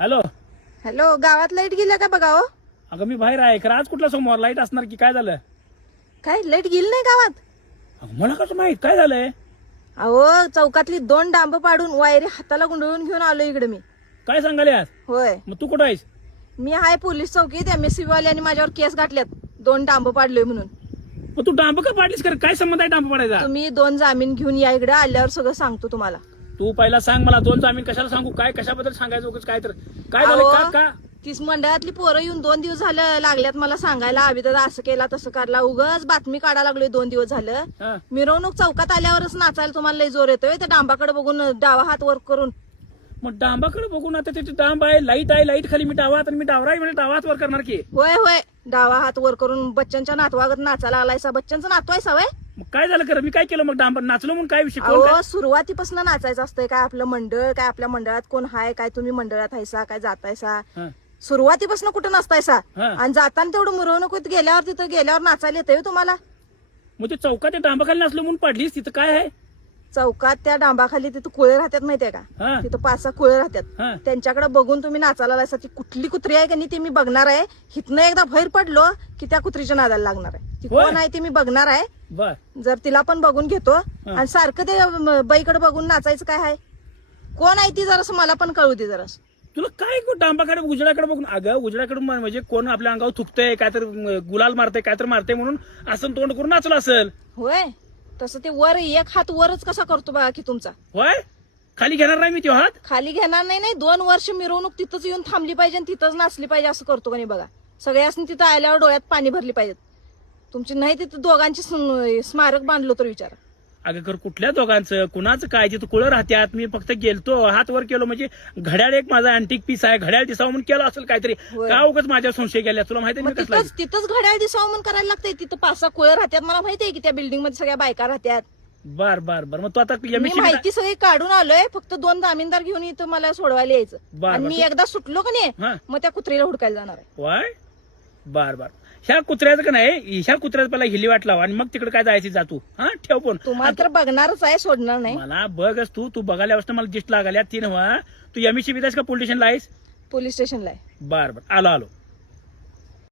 Hello. Hello, गावात light गेल्या का बघा हो. अगं मी बाहेर आहे खरं आज कुठला सोमवार लाईट असणार की काय झालं? काय लाईट गेली नाही गावात? अगं मला कसं माहित काय झालंय? अहो, चौकातली 2 डांब पाडून वायरी हाताला गुंडळून घेऊन आलो इकडे मी. काय सांगाले आज? होय, मग तू कुठं आहेस? मी आहे पोलीस चौकीत. MSCB वाल्यांनी माझ्यावर केस घातल्यात 2 डांब पाडलोय म्हणून. मग तू डांब का पाडलीस? कर काय संबंध आहे डांब पाडायचा? तुम्ही 2 जामीन घेऊन या इकडे, आल्यावर सगळं सांगतो तुम्हाला. तू पहिला सांग मला 2 जामीन कशाला सांगू? काय कशाबद्दल सांगायचं उगाच काय तर काय झालं अहो, का का? तीच मंडळातली पोरं येऊन 2 दिवस झालं लागल्यात मला सांगायला, आम्ही तर असं केला तसं करला. उगाच बातमी काढायला लागलोय 2 दिवस झालं. हा. मिरवणूक चौकात आल्यावरच नाचायला तुम्हाला लय जोर येतोय. त्या डांबाकडे बघून डावा हात वर करून. मग डांबाकडे बघून आता त्याची डांब आहे, लाईट खाली मी डावात आणि मी डावरा म्हणजे डावात वर करणार की. होय होय, डावा हात वर करून बच्चनच्या नातवागत नाचायला आलायसा. बच्चनचं नातू आहे सवय. मग काय झालं कर? मी काय केलं मग? डांब नाचलो म्हणून काय विषय? कोण काय? अहो, सुरुवातीपासून नाचायचं असतंय. काय आपलं मंडळ, काय आपल्या मंडळात कोण हाय, काय तुम्ही मंडळात हायसा, काय जातायसा. हा. सुरुवातीपासून कुठं नसतायसा. हा. आणि जाताना तेवढं मिरवणुकीत गेल्यावर तिथं गेल्यावर नाचायला येतंय तुम्हाला. मग ते चौकात त्या डांबाखाली नाचलो म्हणून पडलीस तिथं काय आहे? चौकात त्या डांबाखाली तिथं कुळे राहतात माहितीये का? हा. तिथं 5-6 कुळे राहतात. हा. त्यांच्याकडे बघून तुम्ही नाचायला लायसा. ती कुठली कुत्री आहे का नाही ते मी बघणार आहे. हिथनं एकदा बाहेर पडलो की त्या कुत्रीच्या नादाला लागणार आहे. ती होय. कोण आहे ते मी बघणार आहे. बर. जर तिला पण बघून घेतो. आणि सारखं ते बाईकडे बघून नाचायचं काय आहे? कोण आहे ती जरासं मला पण कळू दे जरास. तुला काय डांबाकडे उजळ्याकडे बघून? अगं उजळ्याकडे म्हणजे कोण आपल्या अंगावर थुकतंय, काय तर गुलाल मारतंय, काय तर मारतंय म्हणून असं तोंड करून नाचलं असेल. होय, तसं ते वर एक हात वरच कसा करतो बघा की तुमचा. होय, खाली घेणार नाही मी तो हात. खाली घेणार नाही. 2 वर्ष मिरवणूक तिथंच येऊन थांबली पाहिजे आणि तिथंच नाचली पाहिजे असं करतो का नाही बघा. सगळ्यांनी तिथं आल्यावर डोळ्यात पाणी भरली पाहिजेत तुमची. नाही तिथं दोघांची स्मारक बांधलो तर विचारा. अगं कर कुठल्या दोघांचं कुणाचं काय? तिथं कुळं राहत्यात. मी फक्त गेलतो हात वर केलो म्हणजे घड्याळ एक माझा अँटिक पीस आहे, घड्याळ दिसावं म्हणून केलं असेल काहीतरी. होय. का उगाच माझ्या संशय गेल्या? तुला माहिती मग आहे कसला? तिथंच घड्याळ दिसावं म्हणून करायला लागतंय. तिथं 5-6 कुळे राहतात. मला माहिती आहे की त्या बिल्डिंग मध्ये सगळ्या बायका राहतात. बर बर बर. मग तू आता मी MSCB माहिती सगळी काढून आलोय. फक्त 2 जामीनदार घेऊन इथं मला सोडवायला यायचं. बर, आणि बर. मी एकदा सुटलो का हा. नाही मग त्या कुत्रीला हुडकायला जाणार आहे. होय, बर बर. ह्या कुत्र्याचं का नाही, ह्या कुत्र्याचं पहिला हिली वाट लावा आणि मग तिकडे काय जायची जातू. हा ठेव फोन. तुम्हाला तर बघणारच आहे, सोडणार नाही. मला बघच तू बघायला मला दिसत लागाल्या 3 तू MSCB आहेस का पोलीस स्टेशनला आहेस? पोलीस स्टेशनला आहे. बर बर, आलो.